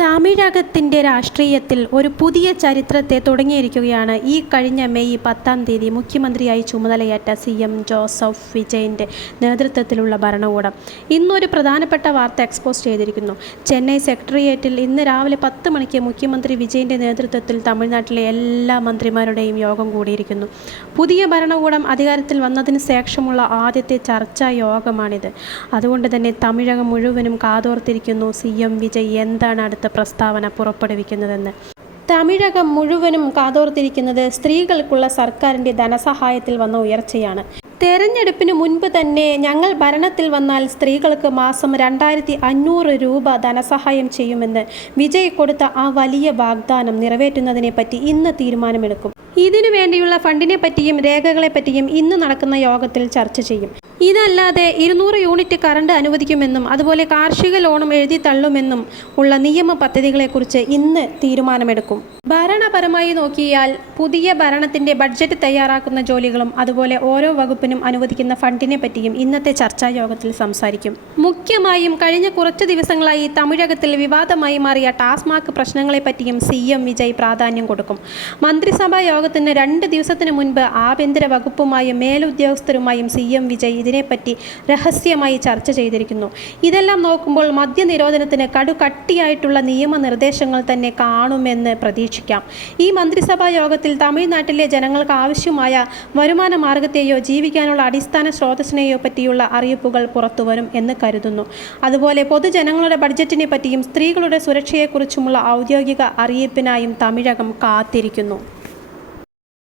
തമിഴകത്തിൻ്റെ രാഷ്ട്രീയത്തിൽ ഒരു പുതിയ ചരിത്രത്തെ തുടങ്ങിയിരിക്കുകയാണ് ഈ കഴിഞ്ഞ മെയ് 10 മുഖ്യമന്ത്രിയായി ചുമതലയേറ്റ CM ജോസഫ് വിജയൻ്റെ നേതൃത്വത്തിലുള്ള ഭരണകൂടം. ഇന്നൊരു പ്രധാനപ്പെട്ട വാർത്ത എക്സ്പോസ് ചെയ്തിരിക്കുന്നു. ചെന്നൈ സെക്രട്ടേറിയറ്റിൽ ഇന്ന് രാവിലെ 10 മണിക്ക് മുഖ്യമന്ത്രി വിജയൻ്റെ നേതൃത്വത്തിൽ തമിഴ്നാട്ടിലെ എല്ലാ മന്ത്രിമാരുടെയും യോഗം കൂടിയിരിക്കുന്നു. പുതിയ ഭരണകൂടം അധികാരത്തിൽ വന്നതിന് ശേഷമുള്ള ആദ്യത്തെ ചർച്ചാ യോഗമാണിത്. അതുകൊണ്ട് തന്നെ തമിഴകം മുഴുവനും കാതോർത്തിരിക്കുന്നു CM വിജയ് എന്താണ് അടുത്ത പ്രസ്താവന പുറപ്പെടുവിക്കുന്നതെന്ന്. തമിഴകം മുഴുവനും കാതോർത്തിരിക്കുന്നത് സ്ത്രീകൾക്കുള്ള സർക്കാരിൻ്റെ ധനസഹായത്തിൽ വന്ന ഉയർച്ചയാണ്. തെരഞ്ഞെടുപ്പിന് മുൻപ് തന്നെ ഞങ്ങൾ ഭരണത്തിൽ വന്നാൽ സ്ത്രീകൾക്ക് മാസം 2500 രൂപ ധനസഹായം ചെയ്യുമെന്ന് വിജയ് കൊടുത്ത ആ വലിയ വാഗ്ദാനം നിറവേറ്റുന്നതിനെപ്പറ്റി ഇന്ന് തീരുമാനമെടുക്കും. ഇതിനു വേണ്ടിയുള്ള ഫണ്ടിനെ പറ്റിയും രേഖകളെ പറ്റിയും ഇന്ന് നടക്കുന്ന യോഗത്തിൽ ചർച്ച ചെയ്യും. ഇതല്ലാതെ 200 യൂണിറ്റ് കറണ്ട് അനുവദിക്കുമെന്നും അതുപോലെ കാർഷിക ലോണും എഴുതി തള്ളുമെന്നും ഉള്ള നിയമ പദ്ധതികളെക്കുറിച്ച് ഇന്ന് തീരുമാനമെടുക്കും. ഭരണപരമായി നോക്കിയാൽ പുതിയ ഭരണത്തിൻ്റെ ബഡ്ജറ്റ് തയ്യാറാക്കുന്ന ജോലികളും അതുപോലെ ഓരോ വകുപ്പിനും അനുവദിക്കുന്ന ഫണ്ടിനെ പറ്റിയും ഇന്നത്തെ ചർച്ചാ യോഗത്തിൽ സംസാരിക്കും. മുഖ്യമായും കഴിഞ്ഞ കുറച്ച് ദിവസങ്ങളായി തമിഴകത്തിൽ വിവാദമായി മാറിയ ടാസ്മാക് പ്രശ്നങ്ങളെപ്പറ്റിയും CM വിജയ് പ്രാധാന്യം കൊടുക്കും. മന്ത്രിസഭാ യോഗത്തിന് 2 ദിവസത്തിന് മുൻപ് ആഭ്യന്തര വകുപ്പുമായും മേലുദ്യോഗസ്ഥരുമായും CM വിജയ് ഇതിനെപ്പറ്റി രഹസ്യമായി ചർച്ച ചെയ്തിരിക്കുന്നു. ഇതെല്ലാം നോക്കുമ്പോൾ മദ്യനിരോധനത്തിന് കടുകട്ടിയായിട്ടുള്ള നിയമനിർദ്ദേശങ്ങൾ തന്നെ കാണുമെന്ന് പ്രതീക്ഷിക്കാം. ഈ മന്ത്രിസഭാ യോഗത്തിൽ തമിഴ്നാട്ടിലെ ജനങ്ങൾക്ക് ആവശ്യമായ വരുമാന മാർഗത്തെയോ ജീവിക്കാനുള്ള അടിസ്ഥാന സ്രോതസ്സിനെയോ പറ്റിയുള്ള അറിയിപ്പുകൾ പുറത്തുവരും എന്ന് കരുതുന്നു. അതുപോലെ പൊതുജനങ്ങളുടെ ബഡ്ജറ്റിനെ പറ്റിയും സ്ത്രീകളുടെ സുരക്ഷയെക്കുറിച്ചുമുള്ള ഔദ്യോഗിക അറിയിപ്പിനായും തമിഴകം കാത്തിരിക്കുന്നു.